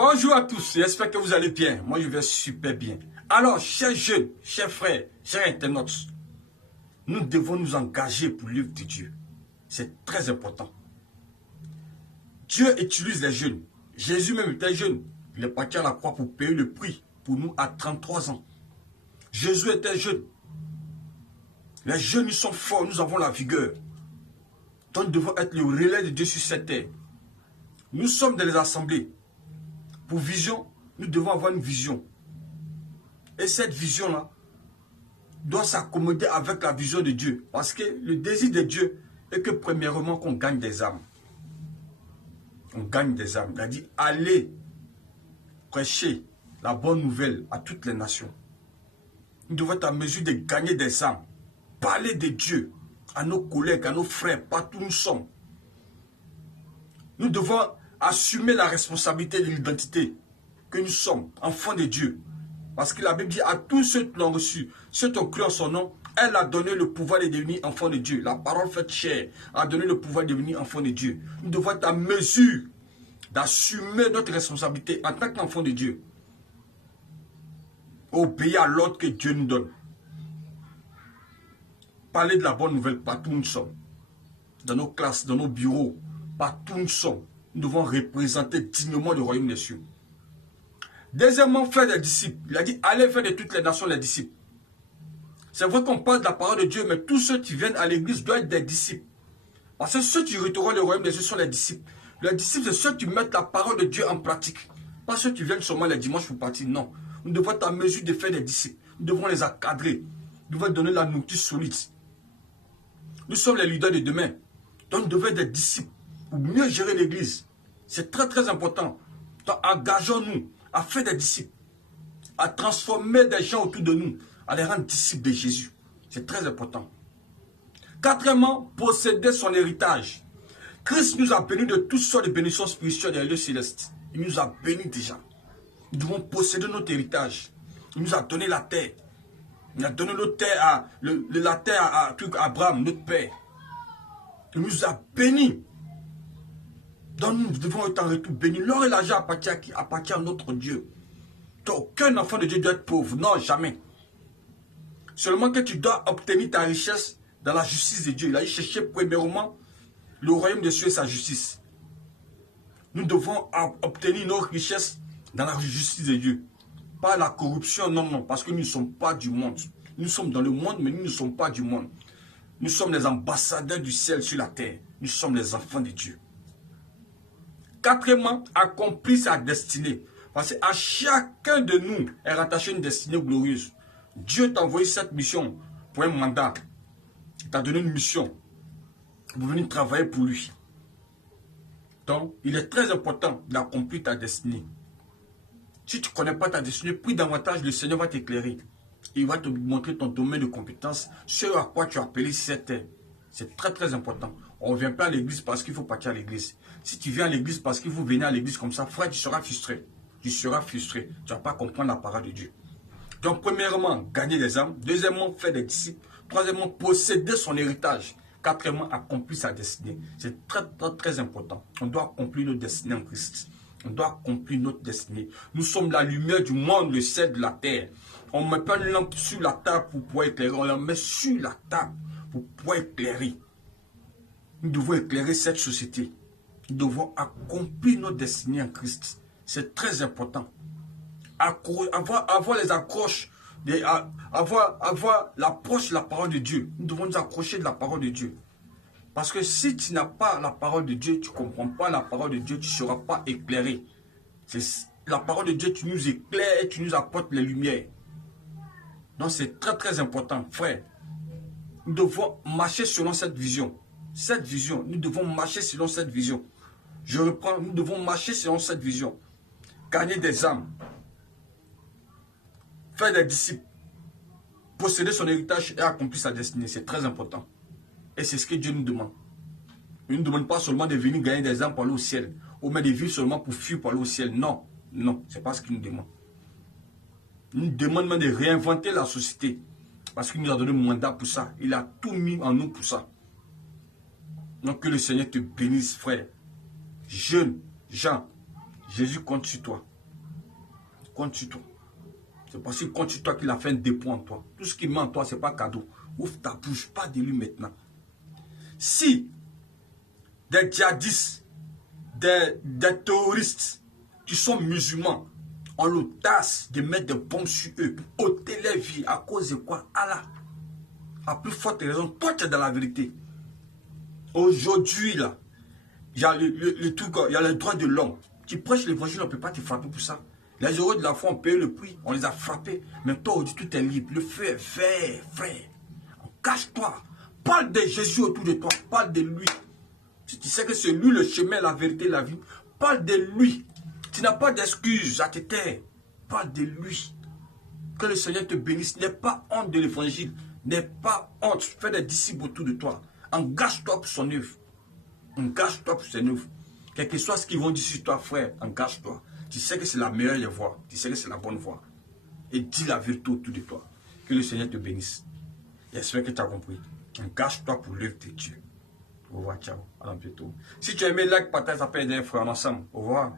Bonjour à tous, j'espère que vous allez bien. Moi, je vais super bien. Alors, chers jeunes, chers frères, chers internautes, nous devons nous engager pour l'œuvre de Dieu. C'est très important. Dieu utilise les jeunes. Jésus même était jeune. Il est parti à la croix pour payer le prix pour nous à 33 ans. Jésus était jeune. Les jeunes, nous sommes forts, nous avons la vigueur. Donc, nous devons être le relais de Dieu sur cette terre. Nous sommes dans les assemblées. Pour vision, nous devons avoir une vision. Et cette vision-là doit s'accommoder avec la vision de Dieu. Parce que le désir de Dieu est que premièrement qu'on gagne des âmes. On gagne des âmes. Il a dit, allez prêcher la bonne nouvelle à toutes les nations. Nous devons être en mesure de gagner des âmes. Parler de Dieu à nos collègues, à nos frères, partout où nous sommes. Nous devons assumer la responsabilité de l'identité que nous sommes, enfants de Dieu. Parce que la Bible dit à tous ceux qui l'ont reçu, ceux qui ont cru en son nom, elle a donné le pouvoir de devenir enfants de Dieu. La parole faite chair a donné le pouvoir de devenir enfants de Dieu. Nous devons être en mesure d'assumer notre responsabilité en tant qu'enfants de Dieu. Obéir à l'ordre que Dieu nous donne. Parler de la bonne nouvelle partout où nous sommes. Dans nos classes, dans nos bureaux, partout où nous sommes. Nous devons représenter dignement le royaume des cieux. Deuxièmement, faire des disciples. Il a dit, allez faire de toutes les nations les disciples. C'est vrai qu'on parle de la parole de Dieu, mais tous ceux qui viennent à l'église doivent être des disciples. Parce que ceux qui hériteront le royaume des cieux sont les disciples. Les disciples, c'est ceux qui mettent la parole de Dieu en pratique. Pas ceux qui viennent seulement les dimanches pour partir, non. Nous devons être en mesure de faire des disciples. Nous devons les encadrer. Nous devons donner la nourriture solide. Nous sommes les leaders de demain. Donc nous devons être des disciples pour mieux gérer l'église. C'est très très important. Donc engageons-nous à faire des disciples, à transformer des gens autour de nous, à les rendre disciples de Jésus. C'est très important. Quatrièmement, posséder son héritage. Christ nous a bénis de toutes sortes de bénédictions spirituelles dans les lieux célestes. Il nous a bénis déjà. Nous devons posséder notre héritage. Il nous a donné la terre. Il a donné notre terre à Abraham, notre père. Il nous a bénis. Donc nous devons être en retour bénis. L'or et l'argent appartient à notre Dieu. Donc aucun enfant de Dieu doit être pauvre. Non, jamais. Seulement que tu dois obtenir ta richesse dans la justice de Dieu. Il a cherché premièrement le royaume des cieux et sa justice. Nous devons obtenir nos richesses dans la justice de Dieu. Pas la corruption, non, non. Parce que nous ne sommes pas du monde. Nous sommes dans le monde, mais nous ne sommes pas du monde. Nous sommes les ambassadeurs du ciel sur la terre. Nous sommes les enfants de Dieu. Quatrièmement, accomplir sa destinée. Parce qu'à chacun de nous est rattaché une destinée glorieuse. Dieu t'a envoyé cette mission pour un mandat. Il t'a donné une mission pour venir travailler pour lui. Donc, il est très important d'accomplir ta destinée. Si tu ne connais pas ta destinée, prie davantage, le Seigneur va t'éclairer. Il va te montrer ton domaine de compétence, ce à quoi tu as appelé cette terre. C'est très très important. On ne vient pas à l'église parce qu'il faut partir à l'église. Si tu viens à l'église parce qu'il faut venir à l'église comme ça, frère, tu seras frustré. Tu seras frustré. Tu ne vas pas comprendre la parole de Dieu. Donc, premièrement, gagner des âmes. Deuxièmement, faire des disciples. Troisièmement, posséder son héritage. Quatrièmement, accomplir sa destinée. C'est très, très, très important. On doit accomplir notre destinée en Christ. On doit accomplir notre destinée. Nous sommes la lumière du monde, le ciel de la terre. On ne met pas une lampe sur la table pour pouvoir éclairer. On la met sur la table pour pouvoir éclairer. Nous devons éclairer cette société. Nous devons accomplir notre destinée en Christ. C'est très important. Avoir les accroches, avoir l'approche de la parole de Dieu. Nous devons nous accrocher de la parole de Dieu. Parce que si tu n'as pas la parole de Dieu, tu ne comprends pas la parole de Dieu, tu ne seras pas éclairé. La parole de Dieu, tu nous éclaires et tu nous apportes les lumières. Donc c'est très très important, frère. Nous devons marcher selon cette vision. Cette vision, nous devons marcher selon cette vision. Je reprends, nous devons marcher selon cette vision. Gagner des âmes. Faire des disciples. Posséder son héritage et accomplir sa destinée. C'est très important. Et c'est ce que Dieu nous demande. Il ne nous demande pas seulement de venir gagner des âmes pour aller au ciel. Ou même de vivre seulement pour fuir pour aller au ciel. Non, non, ce n'est pas ce qu'il nous demande. Il nous demande même de réinventer la société. Parce qu'il nous a donné un mandat pour ça. Il a tout mis en nous pour ça. Donc que le Seigneur te bénisse, frère. Jeunes gens, Jésus compte sur toi. Compte sur toi. C'est parce qu'il compte sur toi qu'il a fait un dépôt en toi. Tout ce qui met en toi, ce n'est pas cadeau. Ouvre ta bouche, pas de lui maintenant. Si des djihadistes, des terroristes qui sont musulmans ont l'audace de mettre des bombes sur eux pour ôter leur vie à cause de quoi? Allah. À plus forte raison, toi tu es dans la vérité. Aujourd'hui, là, il y a le truc, il y a le droit de l'homme. Tu prêches l'évangile, on ne peut pas te frapper pour ça. Les héros de la foi ont payé le prix, on les a frappés. Mais toi, aujourd'hui, tout est libre. Le feu est vert, frère. Cache-toi. Parle de Jésus autour de toi. Parle de lui. Si tu sais que c'est lui le chemin, la vérité, la vie, parle de lui. Tu n'as pas d'excuses à te taire. Parle de lui. Que le Seigneur te bénisse. N'aie pas honte de l'évangile. N'aie pas honte. Fais des disciples autour de toi. Engage-toi pour son œuvre. Engage-toi pour son œuvre. Quel que soit ce qu'ils vont dire sur toi, frère, engage-toi. Tu sais que c'est la meilleure des voies. Tu sais que c'est la bonne voie. Et dis la vérité autour de toi. Que le Seigneur te bénisse. J'espère que tu as compris. Engage-toi pour l'œuvre de Dieu. Au revoir, ciao. À bientôt. Si tu as aimé, like, partage, appelle des frères ensemble. Au revoir.